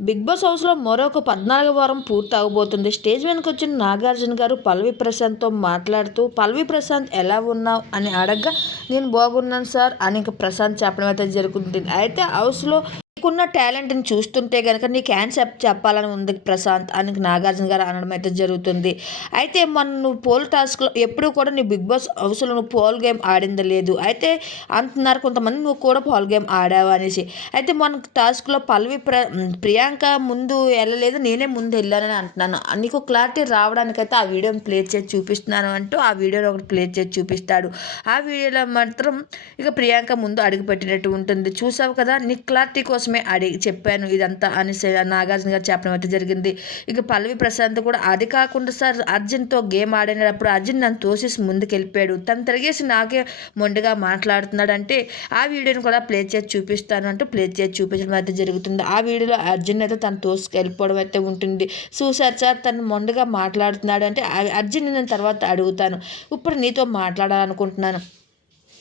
Big boss హౌస్లో మరొక పద్నాలుగు వారం పూర్తి అవబోతుంది స్టేజ్ వెనుక వచ్చిన నాగార్జున గారు పల్లవి ప్రశాంత్తో మాట్లాడుతూ పల్వి ప్రశాంత్ ఎలా ఉన్నావు? అని అడగగా నేను బాగున్నాను సార్ అని ఇంక ప్రశాంత్ చెప్పడం అయితే జరుగుతుంది. అయితే హౌస్లో నీకున్న టాలెంట్ని చూస్తుంటే కనుక నీకు యాన్సర్ చెప్పాలని ఉంది ప్రశాంత్ అని నాగార్జున గారు అనడం అయితే జరుగుతుంది. అయితే మన నువ్వు పోల్ టాస్క్లో ఎప్పుడు కూడా నీ బిగ్ బాస్ హౌస్లో నువ్వు పోల్ గేమ్ ఆడింది లేదు. అయితే అంటున్నారు కొంతమంది నువ్వు కూడా పోల్ గేమ్ ఆడావు అనేసి. అయితే మన టాస్క్లో పల్లవి ప్ర ప్రియాంక ముందు వెళ్ళలేదు నేనే ముందు వెళ్ళానని అంటున్నాను. నీకు క్లారిటీ రావడానికైతే ఆ వీడియోని ప్లే చేసి చూపిస్తున్నాను అంటూ ఆ వీడియోని ఒకటి ప్లే చేసి చూపిస్తాడు. ఆ వీడియోలో మాత్రం ఇక ప్రియాంక ముందు అడుగుపెట్టినట్టు ఉంటుంది. చూసావు కదా నీ క్లారిటీ కోసం కోసమే అడిగి చెప్పాను. ఇదంతా అని నాగార్జున గారు చెప్పడం అయితే జరిగింది. ఇక పల్లవి ప్రశాంత్ కూడా అది కాకుండా సార్ అర్జున్తో గేమ్ ఆడినప్పుడు అర్జున్ నన్ను తోసేసి ముందుకు వెళ్ళిపోయాడు తను తిరిగేసి నాకే మొండిగా మాట్లాడుతున్నాడు అంటే ఆ వీడియోని కూడా ప్లే చేసి చూపిస్తాను అంటూ ప్లే చేసి చూపించడం అయితే జరుగుతుంది. ఆ వీడియోలో అర్జున్ అయితే తను తోసుకు వెళ్ళిపోవడం అయితే ఉంటుంది. చూసారు సార్ తను మొండగా మాట్లాడుతున్నాడు అంటే అర్జున్ నేను తర్వాత అడుగుతాను. ఇప్పుడు నీతో మాట్లాడాలనుకుంటున్నాను.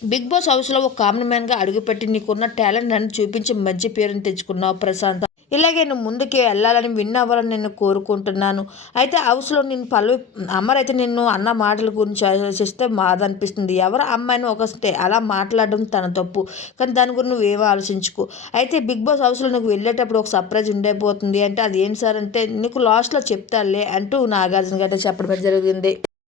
బిగ్ బాస్ హౌస్లో ఒక కామన్ మ్యాన్గా అడుగుపెట్టి నీకున్న టాలెంట్ నన్ను చూపించి మంచి పేరుని తెచ్చుకున్నావు ప్రశాంత్. ఇలాగే నువ్వు ముందుకే వెళ్ళాలని విన్ అవ్వాలని నేను కోరుకుంటున్నాను. అయితే హౌస్లో నేను పల్లవి అమ్మరైతే అయితే నిన్ను అన్న మాటల గురించి ఆలోచిస్తే బాధ అనిపిస్తుంది ఎవరు అమ్మాయిని ఒకస్తే అలా మాట్లాడడం తన తప్పు. కానీ దాని గురించి నువ్వేమో ఆలోచించుకో. అయితే బిగ్ బాస్ హౌస్లో నువ్వు వెళ్ళేటప్పుడు ఒక సర్ప్రైజ్ ఉండైపోతుంది. అంటే అది ఏం సార్ అంటే నీకు లాస్ట్లో చెప్తాలే అంటూ నాగార్జున గారు చెప్పడం జరిగింది.